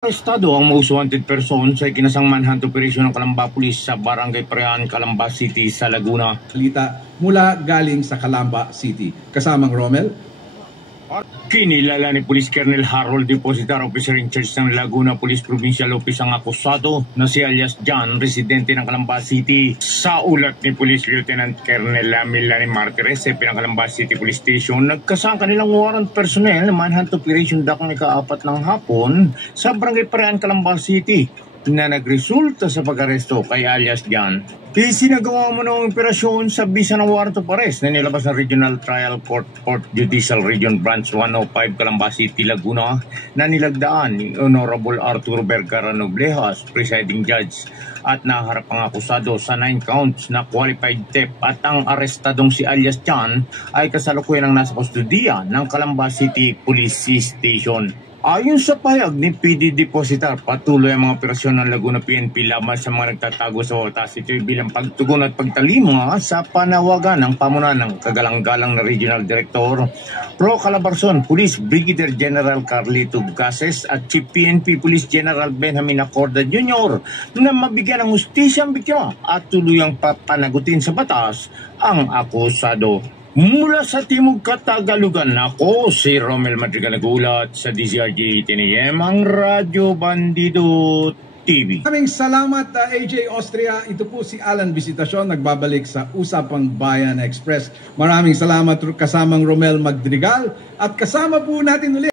Arestado ang most wanted person sa ikinasang manhunt operation ng Calamba Police sa Barangay Parean, Calamba City sa Laguna. Salita mula galing sa Calamba City. Kasamang Romel. Kinilala ni Police Colonel Harold Depositar, Officer in Charge ng Laguna Police Provincial Office ang akusado na si alias John, residente ng Calamba City. Sa ulat ni Police Lieutenant Colonel Milani Martires, ng Calamba City Police Station, nagkasang kanilang warrant personnel manhunt operation dakong ika-4 ng hapon sa Barangay Parean, Calamba City na nagresulta sa pag-aresto kay alias John. Isinagawa mo ng operasyon sa bisa ng warrant of arrest na nilabas ng Regional Trial Court Judicial Region Branch 105 Calamba City, Laguna na nilagdaan ni Honorable Arturo Vergara Noblejas, presiding judge, at naharap ang akusado sa 9 counts na qualified theft at ang arestadong si alias John ay kasalukuyan ang nasa kustudiya ng Calamba City Police Station. Ayon sa pahayag ni PD Depositar, patuloy ang mga operasyon ng Laguna PNP laban sa mga nagtatago sa batas. Ito bilang pagtugon at pagtalima sa panawagan ng pamunan ng kagalang-galang na Regional Director Pro Calabarzon Police Brigadier General Carlito Gases at Chief PNP Police General Benjamin Acorda Jr. na mabigyan ng hustisya ang biktima at tuluyang papanagutin sa batas ang akusado. Mula sa Timog Katagalugan, ako si Romel Madrigal, nagulat sa DZRJ 10 AM, ang Radyo Bandido TV. Maraming salamat AJ Austria. Ito po si Alan Visitasyon, nagbabalik sa Usapang Bayan Express. Maraming salamat kasamang Romel Madrigal at kasama po natin ulit